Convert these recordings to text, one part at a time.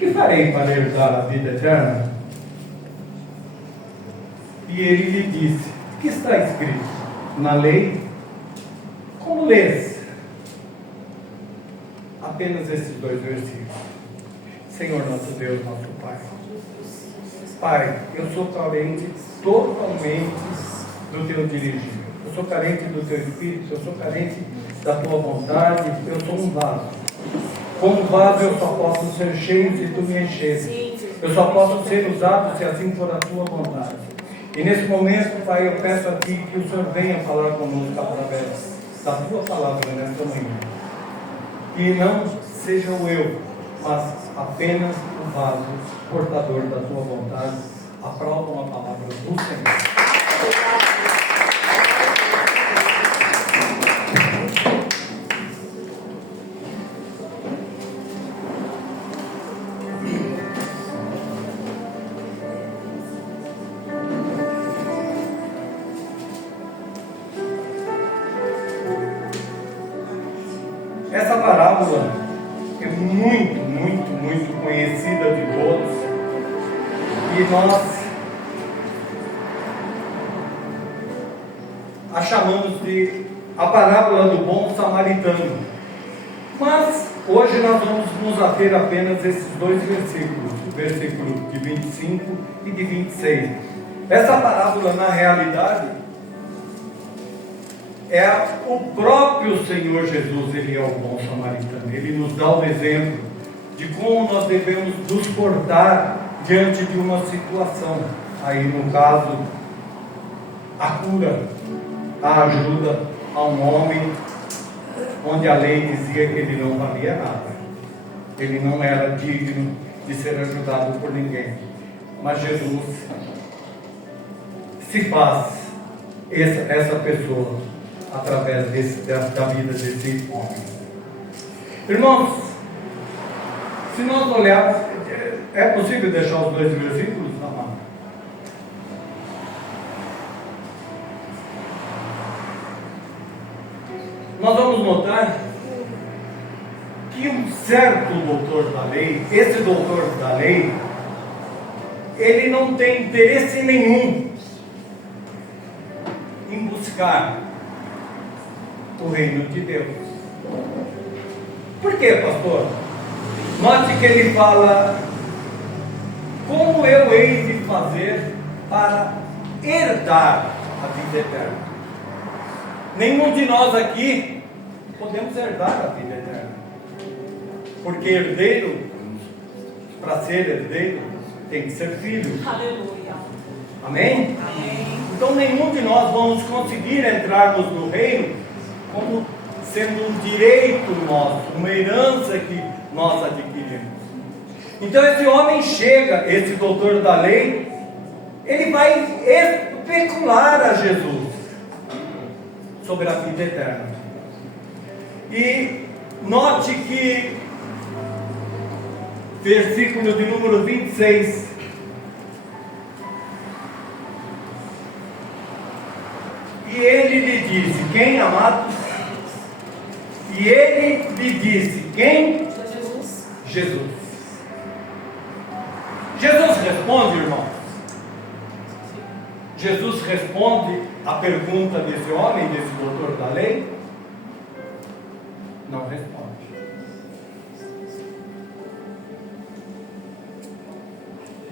que farei para herdar a vida eterna? E ele lhe disse: o que está escrito na lei? Como lês? Apenas esses 2 versículos. Senhor nosso Deus, nosso Pai. Pai, eu sou carente totalmente do Teu dirigir. Eu sou carente do Teu Espírito, eu sou carente da Tua vontade, eu sou um vaso. Como vaso eu só posso ser cheio se Tu me encheres. Eu só posso ser usado se assim for a Tua vontade. E nesse momento, Pai, eu peço a Ti que o Senhor venha falar conosco através da Tua palavra nesta manhã. Que não seja eu, mas apenas o vaso portador da Tua vontade. Aprovam a palavra do Senhor. Essa parábola é muito conhecida de todos, e nós a chamamos de a parábola do bom samaritano. Mas hoje nós vamos nos ater apenas a esses 2 versículos, o versículo de 25 e de 26. Essa parábola, na realidade, é o próprio Senhor Jesus. Ele é o bom samaritano. Ele nos dá o exemplo de como nós devemos nos portar diante de uma situação. Aí, no caso, a cura, a ajuda a um homem onde a lei dizia que ele não valia nada. Ele não era digno de ser ajudado por ninguém. Mas Jesus se faz essa pessoa através da vida desse homem. Irmãos, se nós olharmos, é possível deixar os 2 versículos na mão? Nós vamos notar que um certo doutor da lei, esse doutor da lei, ele não tem interesse nenhum em buscar o reino de Deus. Por quê, pastor? Note que ele fala: como eu hei de fazer para herdar a vida eterna? Nenhum de nós aqui podemos herdar a vida eterna, porque herdeiro, para ser herdeiro, tem que ser filho. Aleluia. Amém? Amém. Então nenhum de nós vamos conseguir entrarmos no reino como sendo um direito nosso, uma herança que nós adquirimos. Então esse homem chega, esse doutor da lei, ele vai especular a Jesus sobre a vida eterna. E note que versículo de número 26, e ele lhe disse: quem, amados? E ele lhe disse: quem? Jesus. Jesus. Jesus responde, irmão. Jesus responde a pergunta desse homem, desse doutor da lei? Não responde.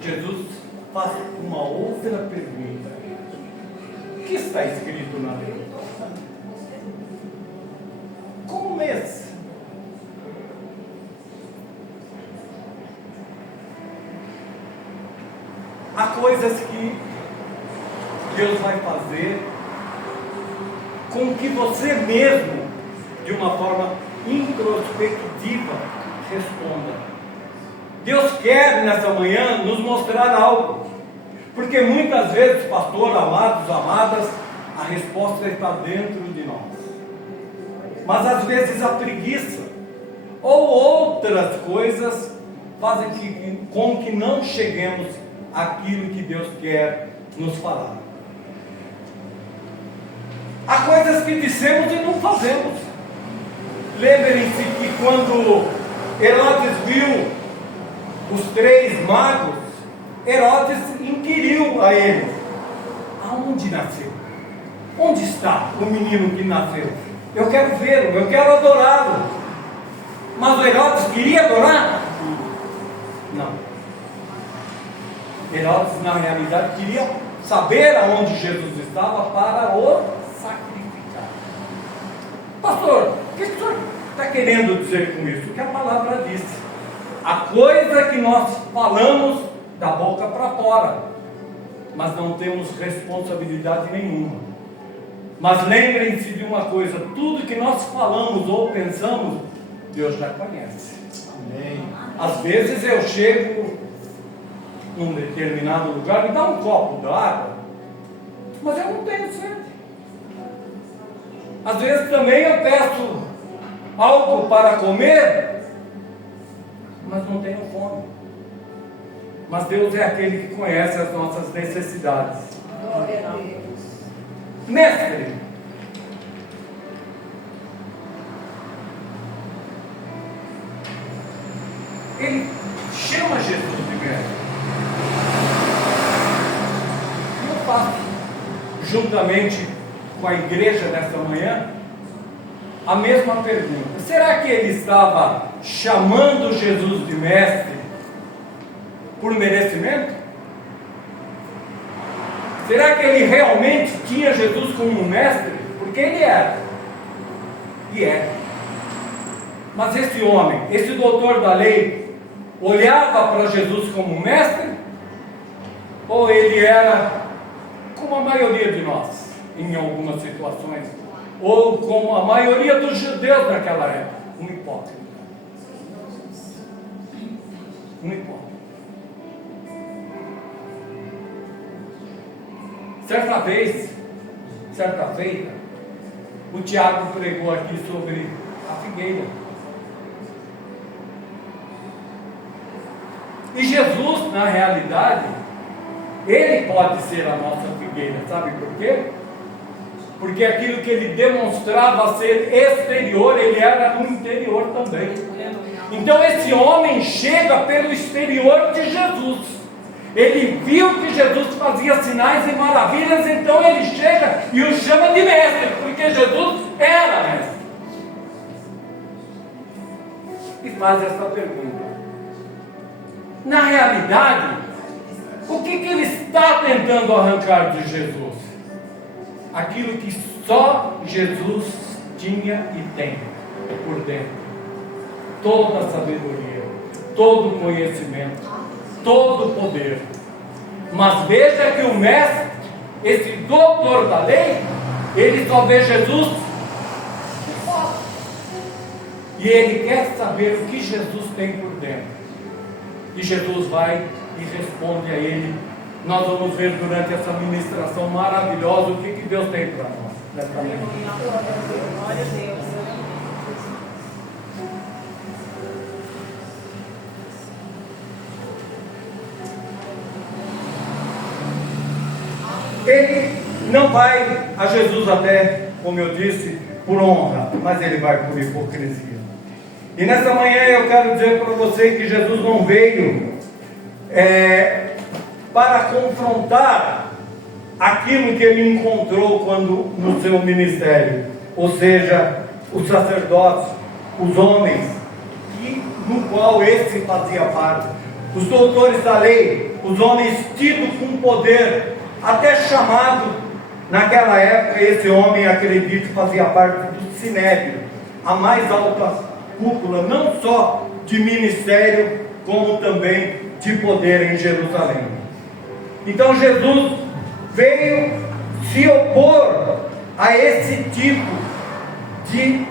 Jesus faz uma outra pergunta: o que está escrito na lei? Como lês? Há coisas que Deus vai fazer com que você mesmo, de uma forma introspectiva, responda. Deus quer nessa manhã nos mostrar algo, porque muitas vezes, pastor, amados, amadas, a resposta está dentro de nós, mas às vezes a preguiça ou outras coisas fazem com que não cheguemos àquilo que Deus quer nos falar. Há coisas que dissemos e não fazemos. Lembrem-se que quando Herodes viu os 3 magos, Herodes inquiriu a eles: aonde nasceu? Onde está o menino que nasceu? Eu quero vê-lo, eu quero adorá-lo. Mas o Herodes queria adorar? Não. Herodes, na realidade, queria saber aonde Jesus estava para o sacrificar. Pastor, o que o senhor está querendo dizer com isso? O que a palavra disse: a coisa que nós falamos da boca para fora, mas não temos responsabilidade nenhuma. Mas lembrem-se de uma coisa: tudo que nós falamos ou pensamos, Deus já conhece. Amém. Às vezes eu chego num determinado lugar, me dá um copo d'água, mas eu não tenho sede. Às vezes também eu peço algo para comer, mas não tenho fome. Mas Deus é aquele que conhece as nossas necessidades. Glória a Deus. Mestre, ele chama Jesus de mestre. Eu faço, juntamente com a igreja nesta manhã, a mesma pergunta: será que ele estava chamando Jesus de mestre por merecimento? Será que ele realmente tinha Jesus como um mestre? Porque ele era. E é. Mas esse homem, esse doutor da lei, olhava para Jesus como mestre? Ou ele era, como a maioria de nós, em algumas situações, ou como a maioria dos judeus naquela época, um hipócrita? Um hipócrita. Certa feita, o Tiago pregou aqui sobre a figueira. E Jesus, na realidade, ele pode ser a nossa figueira. Sabe por quê? Porque aquilo que ele demonstrava ser exterior, ele era no interior também. Então esse homem chega pelo exterior de Jesus. Ele viu que Jesus fazia sinais e maravilhas, então ele chega e o chama de mestre, porque Jesus era mestre. E faz essa pergunta: na realidade, o que ele está tentando arrancar de Jesus? Aquilo que só Jesus tinha e tem por dentro: toda a sabedoria, todo o conhecimento, todo o poder. Mas veja que o mestre, esse doutor da lei, ele só vê Jesus de fora. E ele quer saber o que Jesus tem por dentro. E Jesus vai e responde a ele. Nós vamos ver durante essa ministração maravilhosa o que Deus tem para nós nesta manhã. Glória a Deus. Ele não vai a Jesus até, como eu disse, por honra, mas ele vai por hipocrisia. E nessa manhã eu quero dizer para você que Jesus não veio para confrontar aquilo que ele encontrou quando no seu ministério, ou seja, os sacerdotes, os homens, no qual esse fazia parte, os doutores da lei, os homens tidos com poder, até chamado, naquela época, esse homem, acredito, fazia parte do Sinédrio, a mais alta cúpula, não só de ministério, como também de poder em Jerusalém. Então Jesus veio se opor a esse tipo de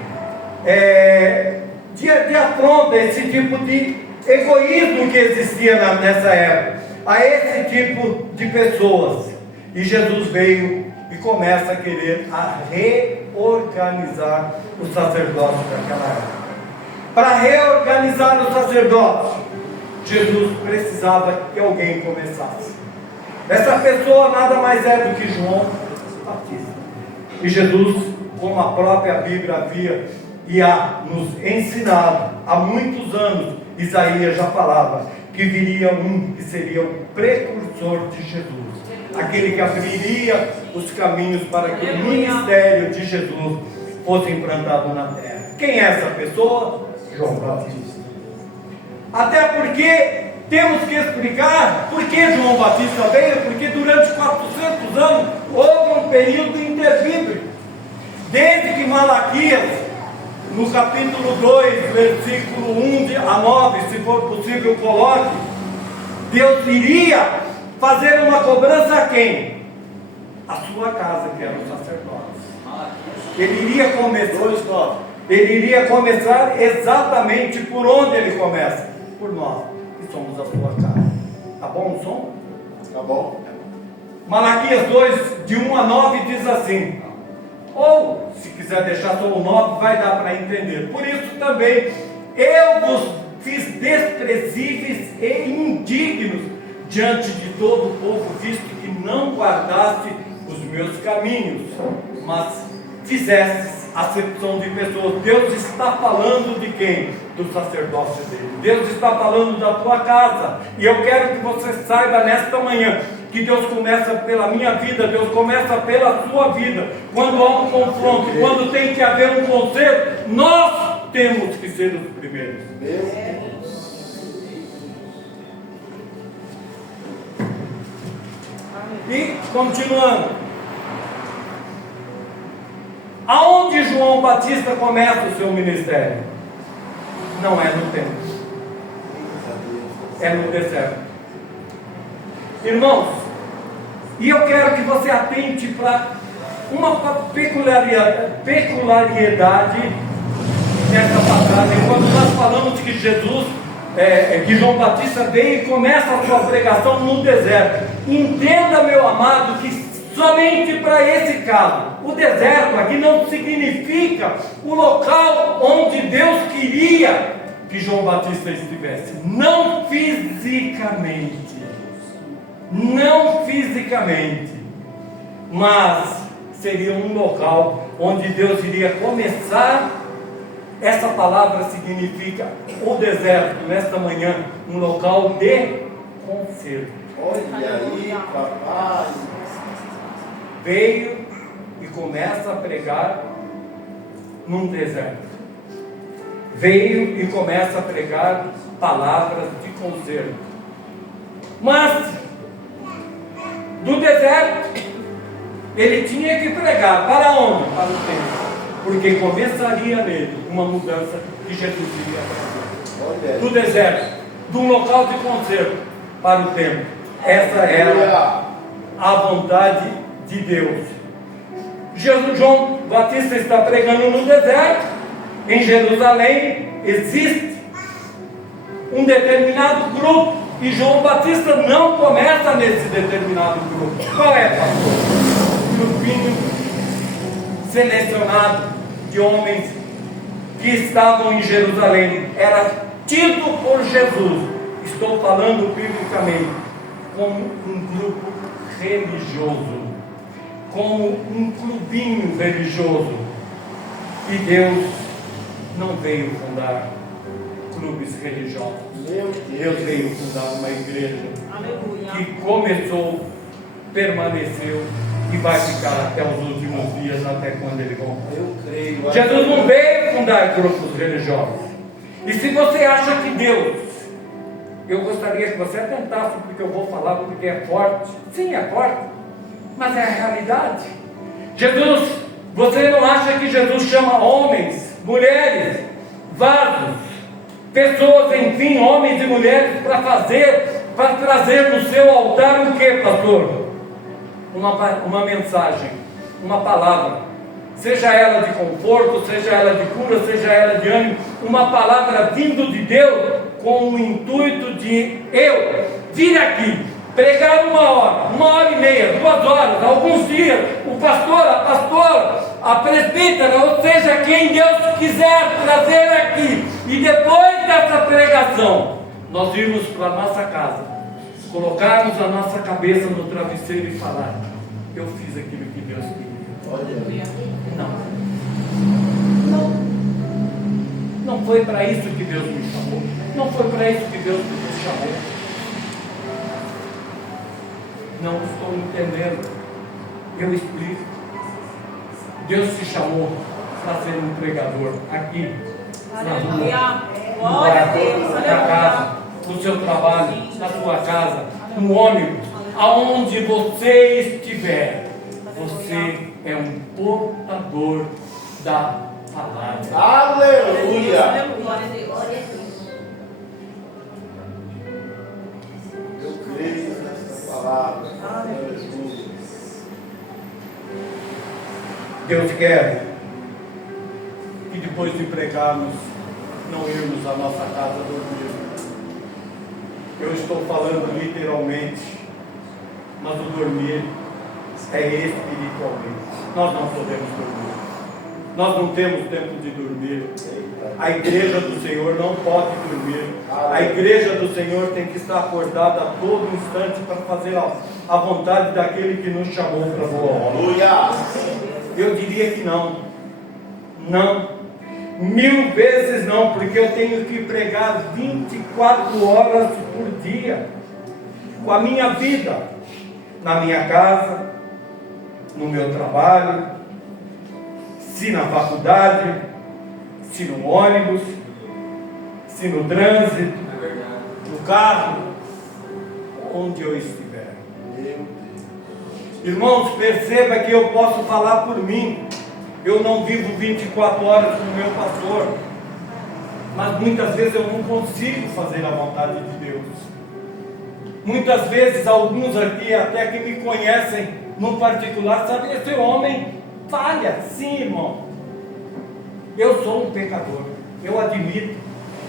afronta, esse tipo de egoísmo que existia nessa época, a esse tipo de pessoas. E Jesus veio e começa a querer reorganizar os sacerdotes daquela época. Para reorganizar os sacerdotes, Jesus precisava que alguém começasse. Essa pessoa nada mais é do que João Batista. E Jesus, como a própria Bíblia havia nos ensinado há muitos anos, Isaías já falava que viria um que seria o precursor de Jesus, aquele que abriria os caminhos para que o ministério de Jesus fosse implantado na terra. Quem é essa pessoa? João Batista. Até porque temos que explicar por que João Batista veio, porque durante 400 anos houve um período interbíblico. Desde que Malaquias, no capítulo 2, versículo 1 a 9, se for possível coloque, Deus iria fazer uma cobrança a quem? A sua casa, que eram os sacerdotes. Ele iria começar exatamente por onde ele começa? Por nós, que somos a sua casa. Tá bom o som? Tá bom. Malaquias 2, de 1 a 9 diz assim, ou se quiser deixar só o 9, vai dar para entender. Por isso também, eu vos fiz desprezíveis e indignos diante de todo o povo, visto que não guardaste os meus caminhos, mas fizestes acepção de pessoas. Deus está falando de quem? Do sacerdócio dele. Deus está falando da tua casa. E eu quero que você saiba nesta manhã que Deus começa pela minha vida, Deus começa pela sua vida. Quando há um confronto, quando tem que haver um conserto, nós temos que ser os primeiros. E continuando, aonde João Batista começa o seu ministério? Não é no templo, é no deserto. Irmãos, e eu quero que você atente para uma peculiaridade nessa passagem, quando nós falamos que que João Batista veio e começa a sua pregação no deserto. Entenda, meu amado, que somente para esse caso, o deserto aqui não significa o local onde Deus queria que João Batista estivesse, não fisicamente, mas seria um local onde Deus iria começar. Essa palavra significa o deserto, nesta manhã, um local de conserto. Olha aí, papai. Veio e começa a pregar num deserto. Veio e começa a pregar palavras de conserto. Mas, do deserto, ele tinha que pregar para onde? Para o templo. Porque começaria nele uma mudança que Jesus iria fazer. Do deserto, de um local de conserto para o templo. Essa era a vontade de Deus. João Batista está pregando no deserto. Em Jerusalém existe um determinado grupo, e João Batista não começa nesse determinado grupo. Qual é, pastor? Um grupinho selecionado de homens que estavam em Jerusalém. Era tido por Jesus, estou falando biblicamente, como um grupo religioso, como um clubinho religioso. E Deus não veio fundar clubes religiosos. Deus veio fundar uma igreja que começou, permaneceu e vai ficar até os últimos dias, até quando ele voltar. Eu creio. Jesus não veio fundar grupos religiosos. E se você acha que Deus, eu gostaria que você atentasse, porque eu vou falar, porque é forte. Sim, é forte, mas é a realidade. Jesus, você não acha que Jesus chama homens, mulheres, vasos, pessoas, enfim, homens e mulheres, para trazer no seu altar o que, pastor? Uma mensagem, uma palavra, seja ela de conforto, seja ela de cura, seja ela de ânimo, uma palavra vindo de Deus, com o intuito de eu vir aqui, pregar 1 hora, 1h30, 2 horas, alguns dias, o pastor, a pastora, a presbítera, ou seja, quem Deus quiser trazer aqui, e depois dessa pregação, nós irmos para a nossa casa, colocarmos a nossa cabeça no travesseiro e falar: eu fiz aquilo que Deus queria. Não foi para isso que Deus me chamou, não foi para isso que Deus me chamou. Não estou entendendo. Eu explico. Deus te chamou para ser um pregador aqui, na rua, Aleluia. no Glória a bar, Deus. na Aleluia. casa, no seu trabalho, na sua casa, no ônibus, aonde você estiver. Você é um portador da palavra. Aleluia. Glória a Deus. Eu creio nessa palavra. Aleluia. Deus quer que depois de pregarmos, não irmos à nossa casa dormir. Eu estou falando literalmente, mas o dormir é espiritualmente. Nós não podemos dormir. Nós não temos tempo de dormir. A igreja do Senhor não pode dormir. A igreja do Senhor tem que estar acordada a todo instante para fazer a vontade daquele que nos chamou para a boa obra. Aleluia. Eu diria que não. Não. 1000 vezes não, porque eu tenho que pregar 24 horas por dia. Com a minha vida. Na minha casa, no meu trabalho, se na faculdade, se no ônibus, se no trânsito, no carro, onde eu estiver. Irmãos, perceba que eu posso falar por mim. Eu não vivo 24 horas com o meu pastor, mas muitas vezes eu não consigo fazer a vontade de Deus. Muitas vezes, alguns aqui até que me conhecem no particular, sabem, esse homem falha. Sim, irmão. Eu sou um pecador, eu admito.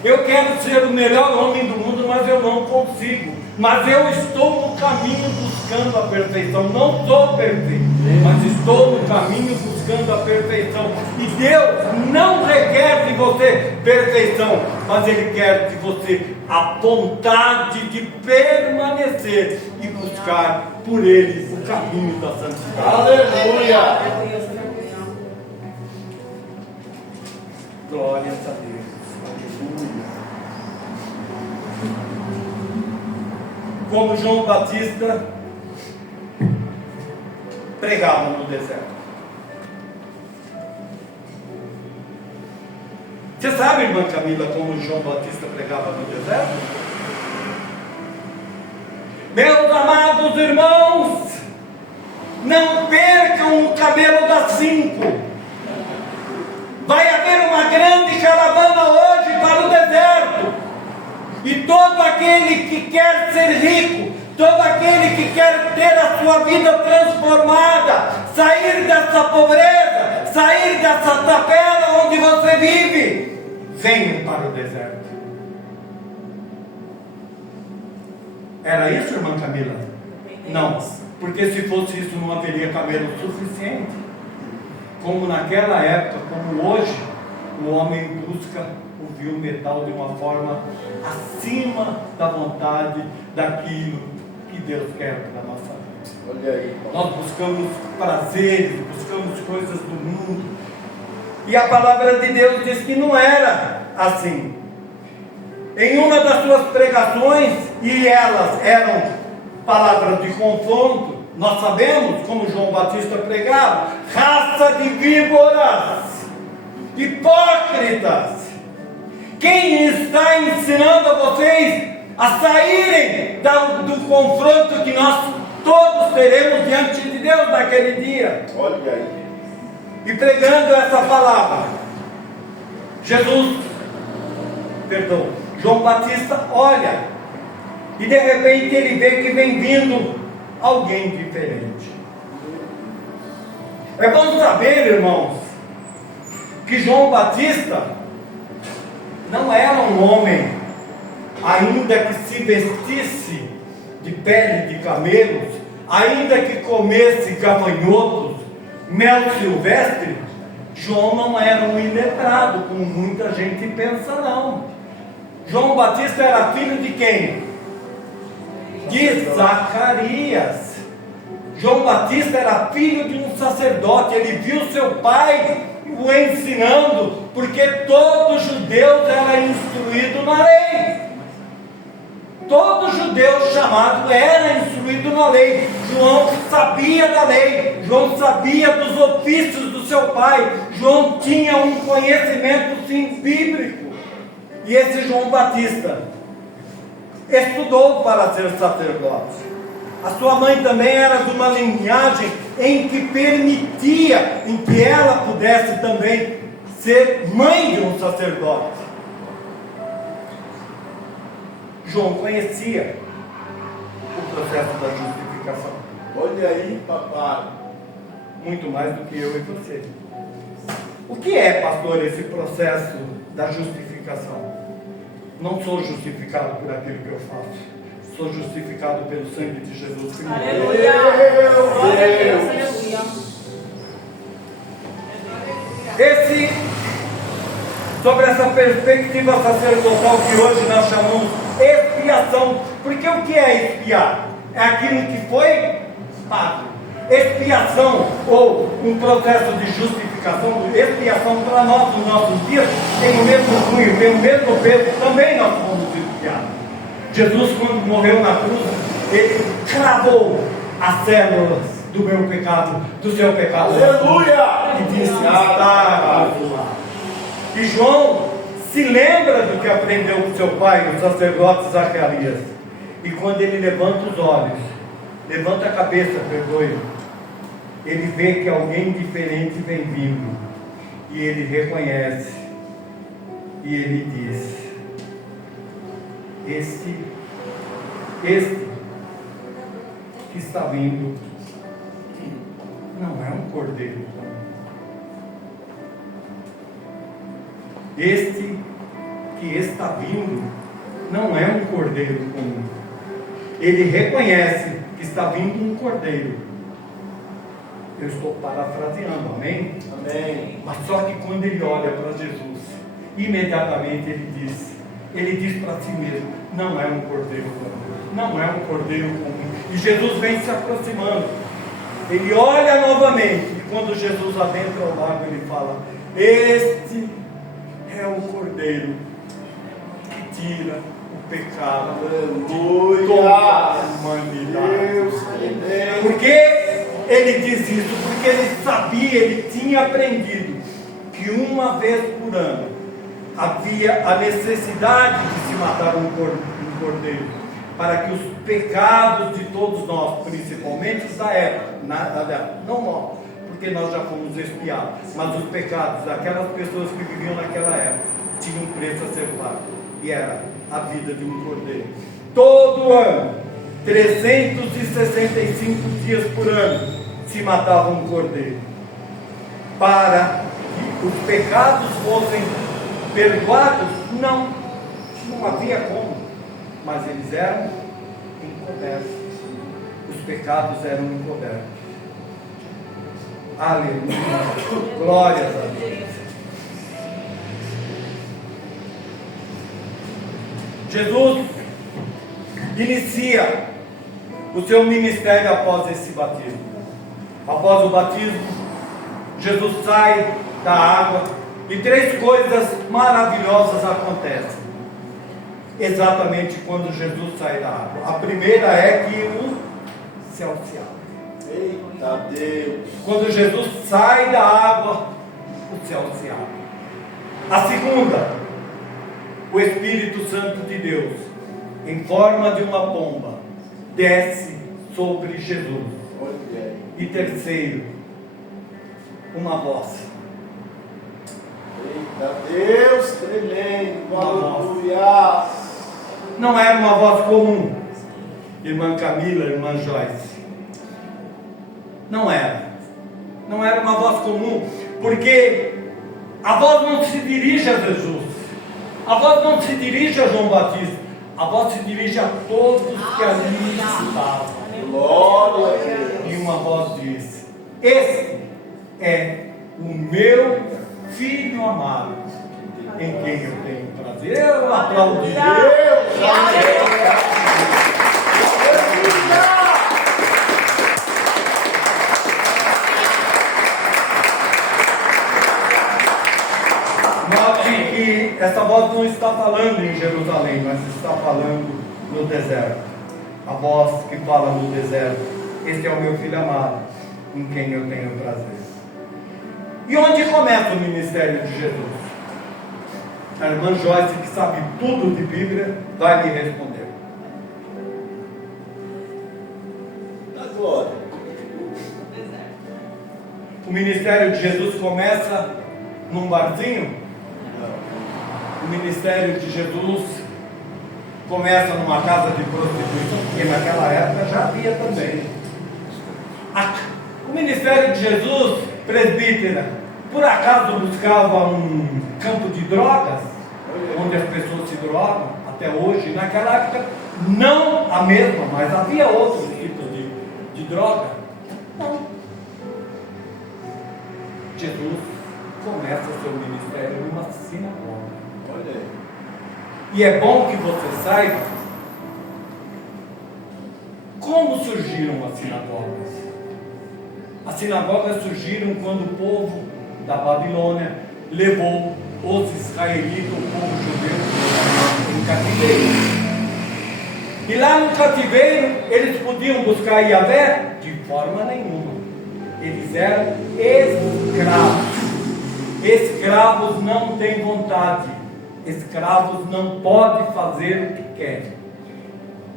Eu quero ser o melhor homem do mundo, mas eu não consigo. Mas eu estou no caminho buscando a perfeição. Não sou perfeito, mas estou no caminho buscando a perfeição. E Deus não requer de você perfeição, mas Ele quer de você a vontade de permanecer e buscar por Ele o caminho da santidade. Aleluia. Glórias a Deus. Aleluia. Como João Batista pregava no deserto. Você sabe, irmã Camila, como João Batista pregava no deserto? Meus amados irmãos, não percam o camelo das 5. Vai haver uma grande caravana hoje para o deserto. E todo aquele que quer ser rico, todo aquele que quer ter a sua vida transformada, sair dessa pobreza, sair dessa tapera onde você vive, venha para o deserto. Era isso, irmã Camila? Não, porque se fosse isso não haveria camelo suficiente. Como naquela época, como hoje, o homem busca o fio metal de uma forma acima da vontade daquilo que Deus quer para a nossa vida. Olha aí. Nós buscamos prazeres, buscamos coisas do mundo. E a palavra de Deus diz que não era assim. Em uma das suas pregações, e elas eram palavras de confronto, nós sabemos como João Batista pregava: raça de víboras, hipócritas, quem está ensinando a vocês a saírem do confronto que nós todos teremos diante de Deus naquele dia? Olha aí. E pregando essa palavra, João Batista olha, e de repente ele vê que vem vindo alguém diferente. É bom saber, irmãos, que João Batista não era um homem, ainda que se vestisse de pele de camelos, ainda que comesse gafanhotos, mel silvestre. João não era um iletrado, como muita gente pensa, não. João Batista era filho de quem? De Zacarias. João Batista era filho de um sacerdote. Ele viu seu pai o ensinando, porque todo judeu era instruído na lei. Todo judeu chamado era instruído na lei. João sabia da lei, João sabia dos ofícios do seu pai, João tinha um conhecimento sim bíblico. E esse João Batista estudou para ser sacerdote. A sua mãe também era de uma linhagem em que permitia, em que ela pudesse também ser mãe de um sacerdote. João conhecia o processo da justificação. Olha aí, papai. Muito mais do que eu e você. O que é, pastor, esse processo da justificação? Não sou justificado por aquilo que eu faço. Sou justificado pelo sangue de Jesus Cristo. Aleluia. Glória a Deus. Aleluia. Sobre essa perspectiva sacerdotal que hoje nós chamamos expiação. Porque o que é expiar? É aquilo que foi pago. Expiação, ou um processo de justificação, expiação para nós nos nossos dias, tem o mesmo cunho, tem o mesmo peso, também nós fomos expiados. Jesus, quando morreu na cruz, ele cravou as células do meu pecado, do seu pecado. Aleluia! E disse: está consumado. E João se lembra do que aprendeu com seu pai, o sacerdote Zacarias. E quando ele levanta os olhos, levanta a cabeça, perdoe, ele vê que alguém diferente vem vindo. E ele reconhece. E ele diz: Este que está vindo não é um cordeiro. Este que está vindo não é um cordeiro comum. Ele reconhece que está vindo um cordeiro. Eu estou parafraseando, amém? Amém. Mas só que quando ele olha para Jesus, imediatamente ele diz para si mesmo: não é um cordeiro comum, não é um cordeiro comum. E Jesus vem se aproximando. Ele olha novamente, e quando Jesus adentra o lago, ele fala: este é o cordeiro que tira o pecado de toda a humanidade. Deus, amém. Por que ele diz isso? Porque ele sabia, ele tinha aprendido que uma vez por ano havia a necessidade de se matar um cordeiro, para que os pecados de todos nós, principalmente da época, não nós, porque nós já fomos expiados, mas os pecados daquelas pessoas que viviam naquela época tinham um preço a ser pago, e era a vida de um cordeiro. Todo ano, 365 dias por ano, se matava um cordeiro, para que os pecados fossem perdoados. Não havia como, mas eles eram encobertos, os pecados eram encobertos. Aleluia, glórias a Deus. Jesus inicia o seu ministério após esse batismo. Após o batismo, Jesus sai da água e 3 coisas maravilhosas acontecem exatamente quando Jesus sai da água. A primeira é que o céu se abre. Eita Deus. Quando Jesus sai da água, o céu se abre. A segunda, o Espírito Santo de Deus, em forma de uma pomba, desce sobre Jesus. Olha. E terceiro, uma voz. Eita Deus, tremendo. Aleluia. Não era uma voz comum, irmã Camila, irmã Joyce. Não era uma voz comum, porque a voz não se dirige a Jesus, a voz não se dirige a João Batista, a voz se dirige a todos que ali estavam. Glória a Deus. E uma voz diz: esse é o meu filho amado, em quem eu tenho prazer. Eu aplaudi. Deus, Note que essa voz não está falando em Jerusalém, mas está falando no deserto. A voz que fala no deserto: este é o meu filho amado, em quem eu tenho prazer. E onde começa o ministério de Jesus? A irmã Joyce, que sabe tudo de Bíblia, vai me responder. Na glória. O ministério de Jesus começa num barzinho? O ministério de Jesus começa numa casa de prostituição, porque naquela época já havia também. O ministério de Jesus, presbítera, por acaso buscava um campo de drogas, onde as pessoas se drogam até hoje? Naquela época, não a mesma, mas havia outros tipos de droga. Não. Jesus começa o seu ministério numa sinagoga. Olha aí. E é bom que você saiba como surgiram as sinagogas. As sinagogas surgiram quando o povo da Babilônia levou os israelitas, o povo judeu, em cativeiro. E lá no cativeiro eles podiam buscar Yahvé? De forma nenhuma. Eles eram escravos. Escravos não têm vontade. Escravos não podem fazer o que querem.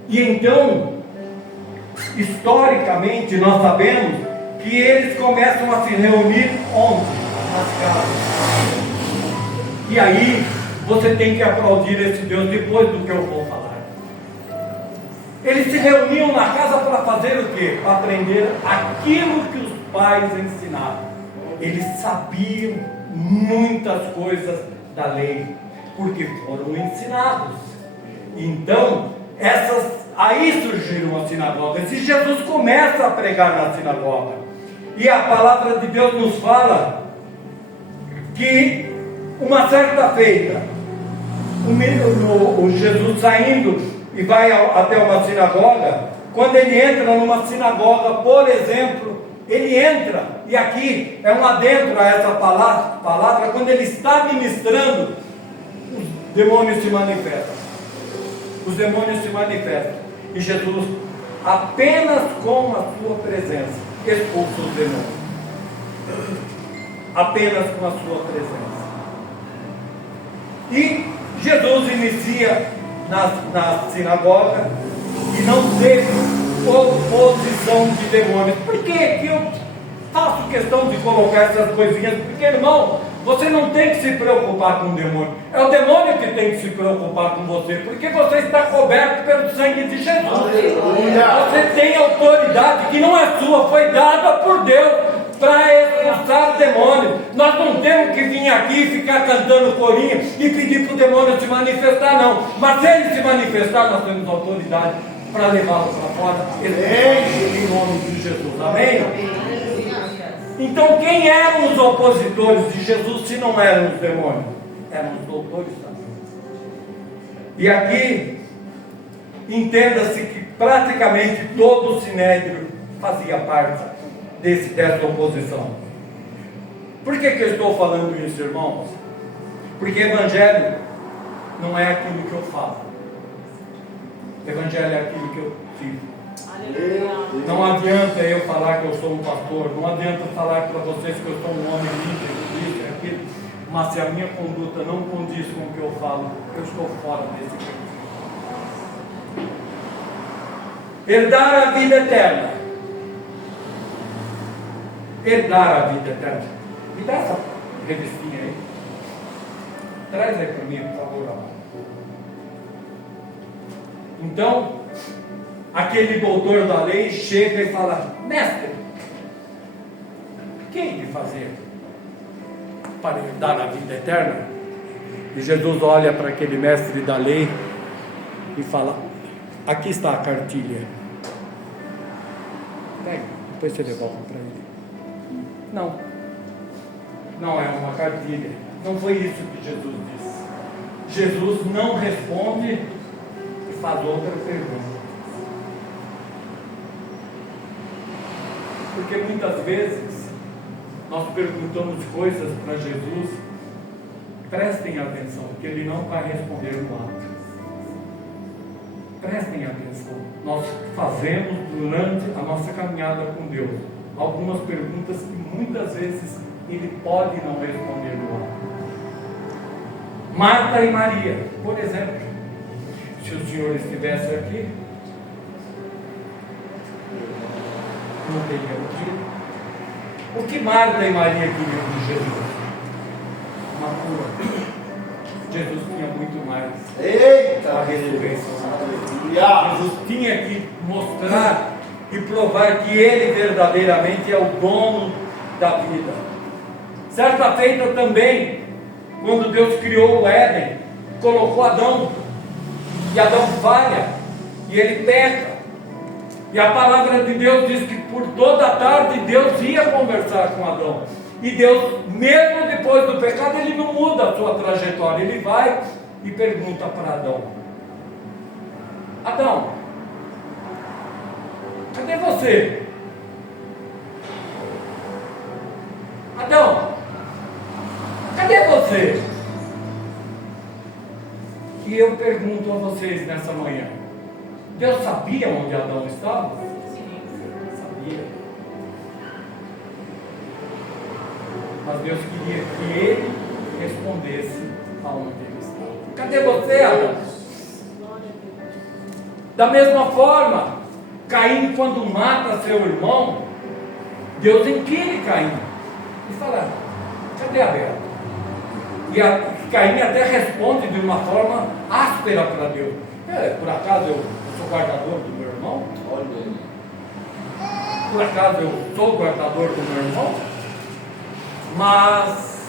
E então, historicamente, nós sabemos que eles começam a se reunir onde? Nas casas. E aí, você tem que aplaudir esse Deus depois do que eu vou falar. Eles se reuniam na casa para fazer o quê? Para aprender aquilo que os pais ensinavam. Eles sabiam muitas coisas da lei, porque foram ensinados. Então, aí surgiram as sinagogas. E Jesus começa a pregar na sinagoga. E a palavra de Deus nos fala que uma certa feita, o Jesus saindo e vai até uma sinagoga. Quando ele entra numa sinagoga, por exemplo, ele entra, e aqui é um adentro a essa palavra, quando ele está ministrando, os demônios se manifestam. Os demônios se manifestam. E Jesus, apenas com a sua presença, expulsa os demônios. Apenas com a sua presença. E Jesus inicia na sinagoga e não teve oposição de demônios. Por que eu faço questão de colocar essas coisinhas? Porque, irmão, você não tem que se preocupar com o demônio. É o demônio que tem que se preocupar com você, porque você está coberto pelo sangue de Jesus. Aleluia. Você tem autoridade que não é sua, foi dada por Deus para expulsar o demônio. Nós não temos que vir aqui ficar cantando corinho e pedir para o demônio se manifestar, não. Mas se ele se manifestar, nós temos autoridade para levá-lo para fora, em nome de Jesus. Amém? Então, quem eram os opositores de Jesus se não eram os demônios? Eram os doutores também. E aqui, entenda-se que praticamente todo o sinédrio fazia parte dessa oposição. Por que eu estou falando isso, irmãos? Porque evangelho não é aquilo que eu falo. Evangelho é aquilo que eu vivo. Não adianta eu falar que eu sou um pastor, não adianta falar para vocês que eu sou um homem íntegro, isso, aquilo, mas se a minha conduta não condiz com o que eu falo, eu estou fora desse caminho. Herdar a vida eterna. Herdar a vida eterna. Me dá essa revistinha aí. Traz aí para mim, por favor. Então, aquele doutor da lei chega e fala: mestre, o que hei de fazer para herdar a vida eterna? E Jesus olha para aquele mestre da lei e fala: aqui está a cartilha. Pega, depois você devolve para ele. Não é uma cartilha. Não foi isso que Jesus disse. Jesus não responde e faz outra pergunta. Porque muitas vezes nós perguntamos coisas para Jesus, prestem atenção, que Ele não vai responder no ato. Prestem atenção. Nós fazemos durante a nossa caminhada com Deus algumas perguntas que muitas vezes Ele pode não responder no ar. Marta e Maria, por exemplo, se o Senhor estivesse aqui, não teria motivo. O que Marta e Maria queriam de Jesus? Uma cura. Jesus tinha muito mais. Eita! A ressurreição. Aleluia! Jesus tinha que mostrar e provar que Ele verdadeiramente é o dono da vida. Certa feita também, quando Deus criou o Éden, colocou Adão, e Adão falha, e ele peca. E a palavra de Deus diz que por toda a tarde Deus ia conversar com Adão. E Deus, mesmo depois do pecado, Ele não muda a sua trajetória. Ele vai e pergunta para Adão: Adão, cadê você? Adão, cadê você? E eu pergunto a vocês nessa manhã: Deus sabia onde Adão estava? Sabia. Mas Deus queria que ele respondesse aonde ele estava. Cadê você, Adão? Da mesma forma, Caim, quando mata seu irmão, Deus inquire Caim e fala: cadê Abel? E Caim até responde de uma forma áspera para Deus: por acaso eu sou guardador do meu irmão? Olha aí. Por acaso eu sou guardador do meu irmão? Mas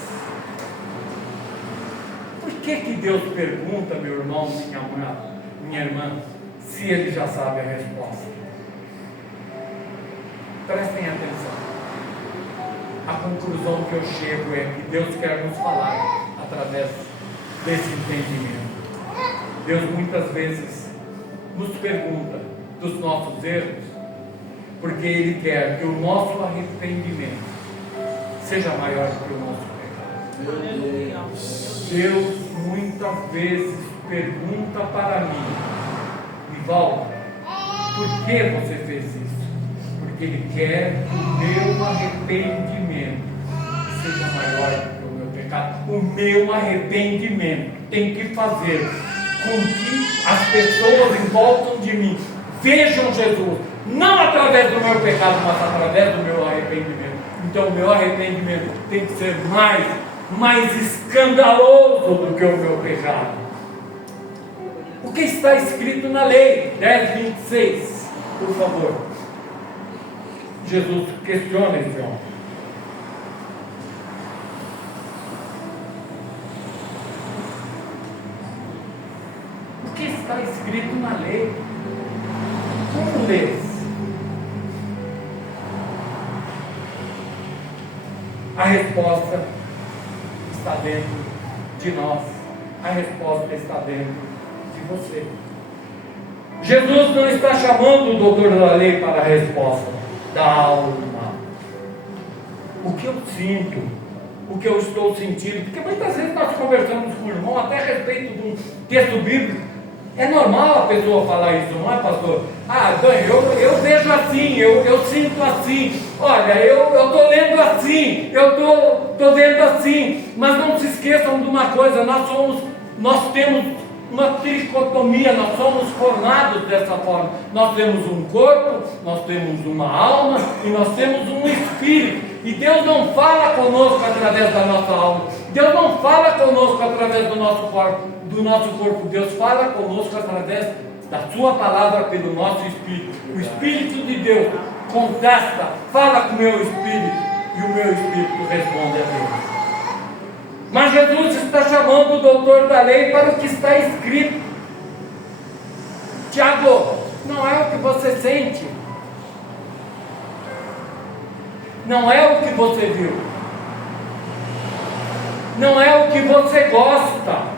por que Deus pergunta, meu irmão, minha irmã, se Ele já sabe a resposta? Prestem atenção. A conclusão que eu chego é que Deus quer nos falar através desse entendimento. Deus muitas vezes nos pergunta dos nossos erros, porque Ele quer que o nosso arrependimento seja maior que o nosso pecado. Deus muitas vezes pergunta para mim: Nivaldo, por que você fez isso? Porque Ele quer que o meu arrependimento seja maior que o meu pecado. O meu arrependimento tem que fazer com que as pessoas em volta de mim vejam Jesus, não através do meu pecado, mas através do meu arrependimento. Então o meu arrependimento tem que ser mais escandaloso do que o meu pecado. O que está escrito na lei? 10:26, por favor. Jesus questiona esse homem. O que está escrito na lei? Como lês? A resposta está dentro de nós. A resposta está dentro de você. Jesus não está chamando o doutor da lei para a resposta da alma. O que eu sinto, o que eu estou sentindo, porque muitas vezes nós conversamos com o irmão até a respeito de um texto bíblico. É normal a pessoa falar isso, não é, pastor? Eu vejo assim, eu sinto assim, olha, eu estou lendo assim, eu estou vendo assim. Mas não se esqueçam de uma coisa: nós temos uma tricotomia, nós somos formados dessa forma. Nós temos um corpo, nós temos uma alma e nós temos um espírito. E Deus não fala conosco através da nossa alma, Deus não fala conosco através do nosso corpo. Deus fala conosco através da sua palavra, pelo nosso espírito. O Espírito de Deus contesta, fala com o meu espírito, e o meu espírito responde a Deus. Mas Jesus está chamando o doutor da lei para o que está escrito. Tiago, não é o que você sente, não é o que você viu, não é o que você gosta,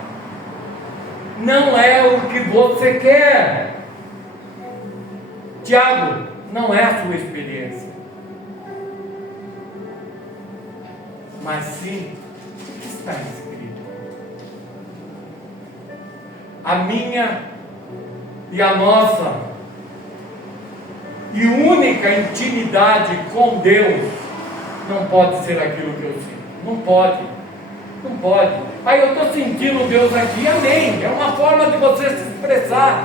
não é o que você quer. Tiago, não é a sua experiência, mas sim o que está escrito. A minha E a nossa e única intimidade com Deus não pode ser aquilo que eu sinto. Não pode. Não pode. Aí eu estou sentindo Deus aqui, amém. É uma forma de você se expressar.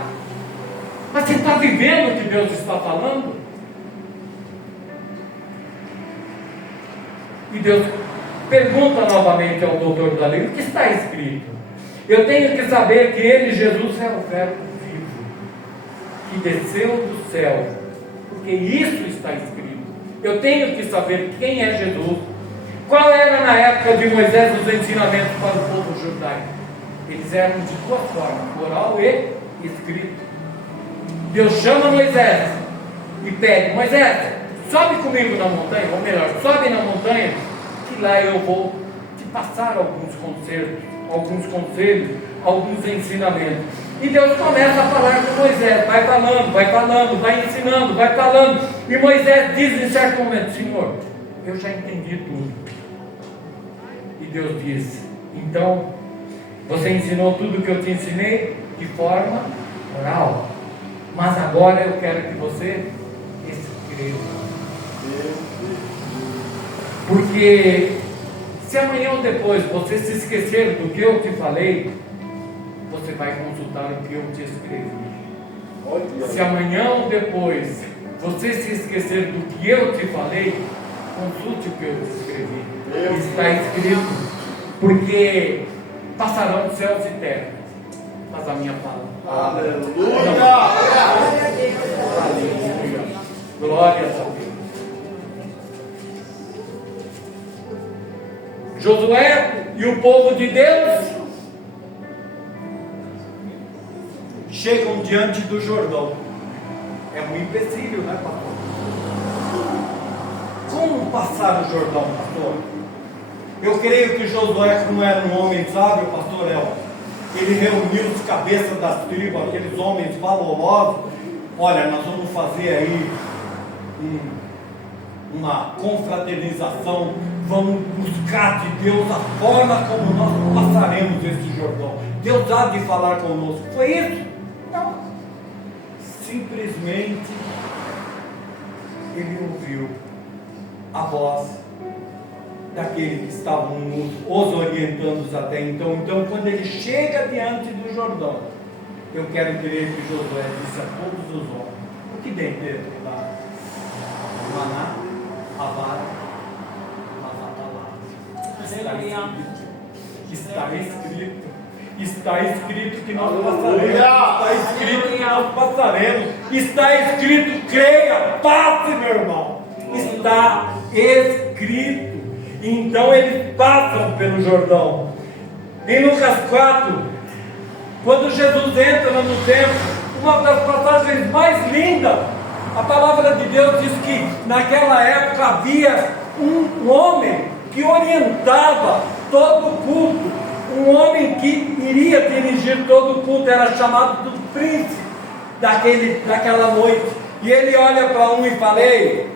Mas você está vivendo o que Deus está falando? E Deus pergunta novamente ao doutor da lei: o que está escrito? Eu tenho que saber que Ele, Jesus, é o Verbo vivo, que desceu do céu, porque isso está escrito. Eu tenho que saber quem é Jesus. Qual era na época de Moisés os ensinamentos para o povo judaico? Eles eram de duas formas: oral e escrito. Deus chama Moisés e pede: Moisés, sobe comigo na montanha, ou melhor, sobe na montanha, que lá eu vou te passar alguns conselhos, alguns ensinamentos. E Deus começa a falar com Moisés, vai falando, vai ensinando, vai falando. E Moisés diz em certo momento: Senhor, eu já entendi tudo. E Deus diz: então, você ensinou tudo o que eu te ensinei de forma oral, mas agora eu quero que você escreva. Porque se amanhã ou depois você se esquecer do que eu te falei, você vai consultar o que eu te escrevi. Se amanhã ou depois você se esquecer do que eu te falei, consulte o que eu te escrevi. Está escrito, porque passarão céus e terra, mas a minha palavra. Aleluia! Aleluia! Glórias a Deus. Josué e o povo de Deus chegam diante do Jordão. É um empecilho, né, pastor? Como passar o Jordão, pastor? Eu creio que Josué, como era um homem sábio, pastor El, ele reuniu os cabeças das tribos, aqueles homens valorosos. Olha, nós vamos fazer aí uma confraternização, vamos buscar de Deus a forma como nós passaremos esse Jordão. Deus há de falar conosco. Foi isso? Não. Simplesmente ele ouviu a voz daquele que estavam os orientando até então. Então, quando ele chega diante do Jordão, eu quero crer que Josué disse a todos os homens: o que tem dentro da maná, a vara, mas a palavra. Está escrito que nós passaremos. Está escrito que nós passaremos. Está escrito, creia, passe, meu irmão. Está escrito. Então eles passam pelo Jordão. Em Lucas 4, quando Jesus entra no templo, uma das passagens mais lindas, a palavra de Deus diz que naquela época havia um homem que orientava todo o culto, um homem que iria dirigir todo o culto, era chamado do príncipe daquela noite. E ele olha para um e fala: ei,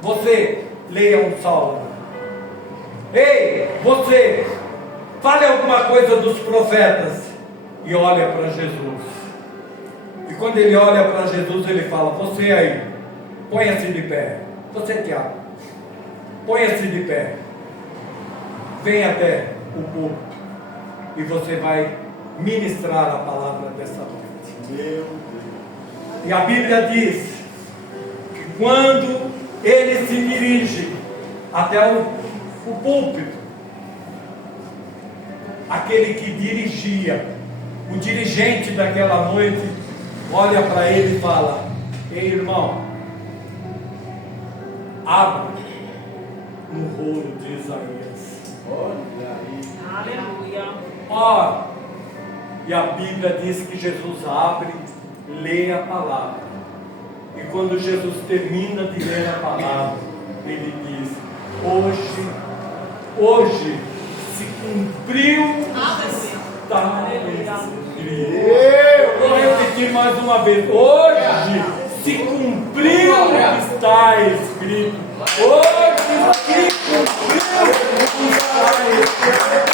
você leia um salmo. Ei, você fale alguma coisa dos profetas. E olha para Jesus. E quando ele olha para Jesus, ele fala: você aí, ponha-se de pé. Você, Tiago, ponha-se de pé. Vem até o púlpito e você vai ministrar a palavra dessa noite. Meu Deus. E a Bíblia diz que quando ele se dirige até o púlpito, aquele que dirigia, o dirigente daquela noite, olha para ele e fala: ei, irmão, abra no rolo de Isaías. Olha aí. Aleluia. Ó, e a Bíblia diz que Jesus abre, lê a palavra. E quando Jesus termina de ler a palavra, ele diz: hoje se cumpriu está escrito. Eu vou repetir mais uma vez: hoje se cumpriu o que está escrito. Hoje se cumpriu o que está escrito.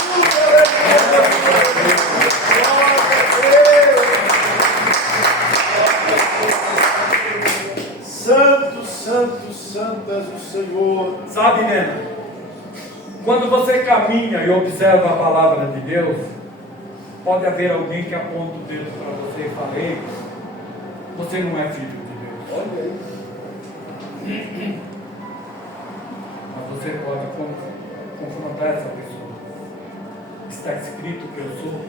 santas do Senhor. Sabe, Nena? Quando você caminha e observa a palavra de Deus, pode haver alguém que aponta o dedo para você e fala: ei, você não é filho de Deus. Olha aí. Mas você pode confrontar essa pessoa. Está escrito que eu sou,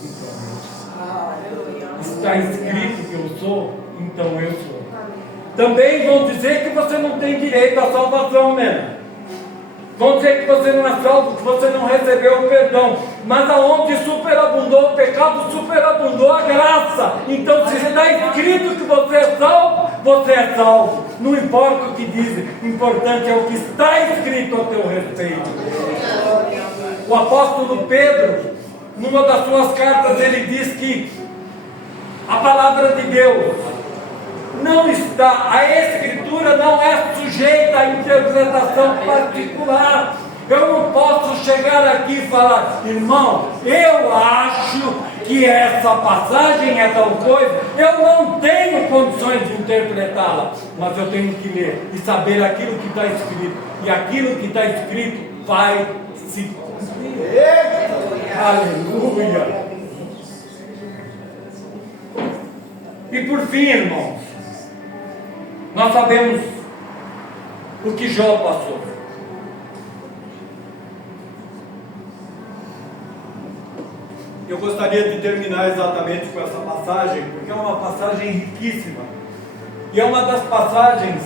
então eu sou. Está escrito que eu sou, então eu sou. Também vão dizer que você não tem direito à salvação, né? Vão dizer que você não é salvo, que você não recebeu o perdão. Mas aonde superabundou o pecado, superabundou a graça. Então, se está escrito que você é salvo, você é salvo. Não importa o que dizem, o importante é o que está escrito a teu respeito. O apóstolo Pedro, numa das suas cartas, ele diz que a palavra de Deus não está, a Escritura não é sujeita à interpretação particular. Eu não posso chegar aqui e falar: irmão, eu acho que essa passagem é tal coisa. Eu não tenho condições de interpretá-la, mas eu tenho que ler e saber aquilo que está escrito, e aquilo que está escrito vai se cumprir. Aleluia! E por fim, irmãos, nós sabemos o que Jó passou. Eu gostaria de terminar exatamente com essa passagem, porque é uma passagem riquíssima. E é uma das passagens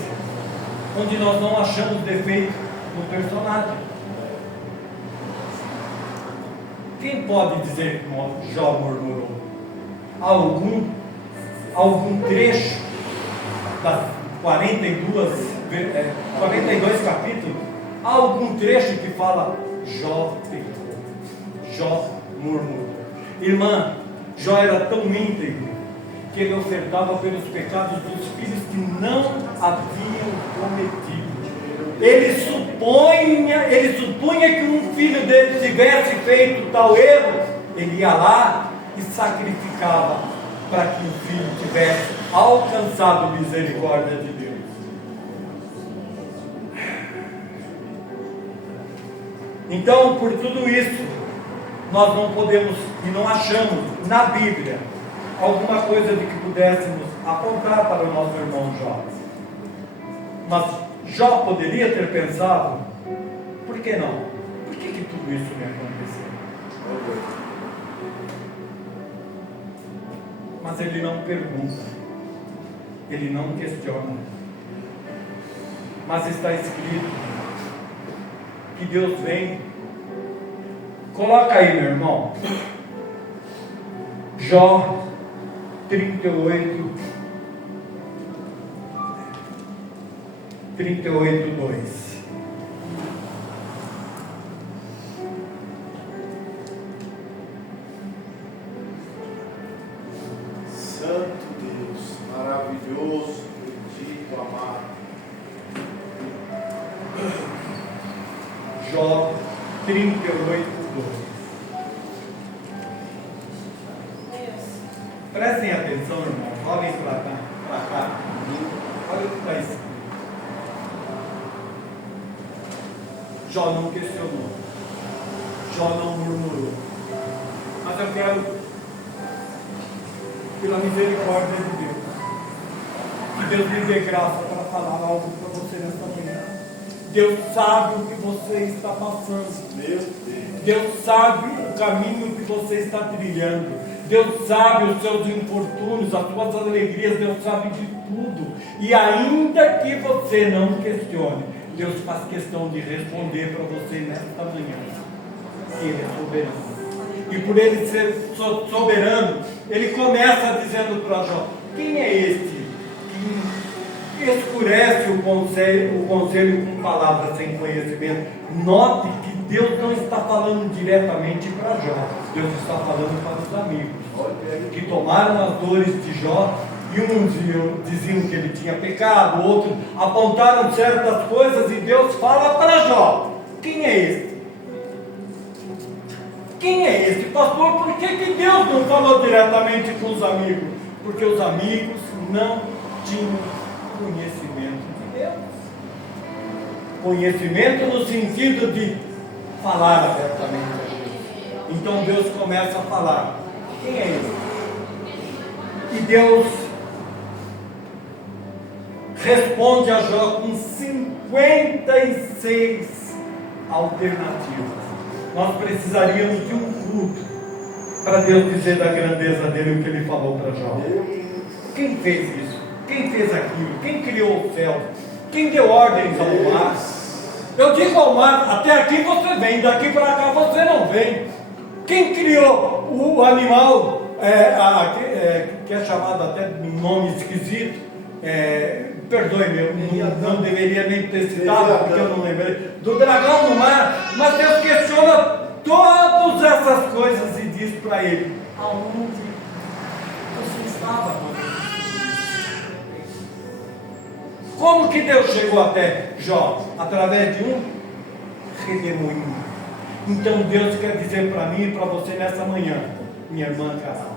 onde nós não achamos defeito no personagem. Quem pode dizer que Jó murmurou? Algum trecho das 42 capítulos, há algum trecho que fala: Jó pecou, Jó murmurou. Irmã, Jó era tão íntegro que ele ofertava pelos pecados dos filhos que não haviam cometido. Ele supunha que um filho dele tivesse feito tal erro, ele ia lá e sacrificava para que o filho tivesse alcançado misericórdia de Deus. Então, por tudo isso, nós não podemos e não achamos na Bíblia alguma coisa de que pudéssemos apontar para o nosso irmão Jó. Mas Jó poderia ter pensado: por que não? Por que tudo isso me aconteceu? Mas ele não pergunta, ele não questiona. Mas está escrito que Deus vem. Coloca aí, meu irmão, Jó 38, 2. Santo Deus, maravilhoso, bendito, amado. Jó 38, 2. Prestem atenção, irmão. Olhem para cá. Olha o que está escrito. Jó não questionou. Jó não murmurou. Mas eu quero, pela misericórdia de Deus, que Deus me dê graça para falar algo para você nesta manhã. Deus sabe o que você está passando. Meu Deus. Deus sabe o caminho que você está trilhando. Deus sabe os seus infortúnios, as suas alegrias. Deus sabe de tudo. E ainda que você não questione, Deus faz questão de responder para você nesta manhã. Ele é soberano. E por ele ser soberano, ele começa dizendo para Jó: quem é este que escurece o conselho com palavras sem conhecimento? Note que Deus não está falando diretamente para Jó. Deus está falando para os amigos que tomaram as dores de Jó, e uns diziam que ele tinha pecado, outros apontaram certas coisas, e Deus fala para Jó: quem é este? Quem é este? Pastor, por que Deus não falou diretamente com os amigos? Porque os amigos não tinham conhecimento de Deus. Conhecimento no sentido de falar abertamente a Deus. Então Deus começa a falar. Quem é ele? E Deus responde a Jó com 56 alternativas. Nós precisaríamos de um culto para Deus dizer da grandeza dele o que ele falou para Jó. Quem fez isso? Quem fez aquilo? Quem criou o céu? Quem deu ordens ao mar? Eu digo ao mar, até aqui você vem, daqui para cá você não vem. Quem criou o animal, que é chamado até de um nome esquisito, perdoe-me, eu não deveria nem ter citado, porque eu não lembrei, do dragão no mar, mas Deus questiona todas essas coisas e diz para ele, aonde você estava quando eu fiz? Como que Deus chegou até Jó? Através de um redemoinho. Então Deus quer dizer para mim e para você nessa manhã, minha irmã Carol,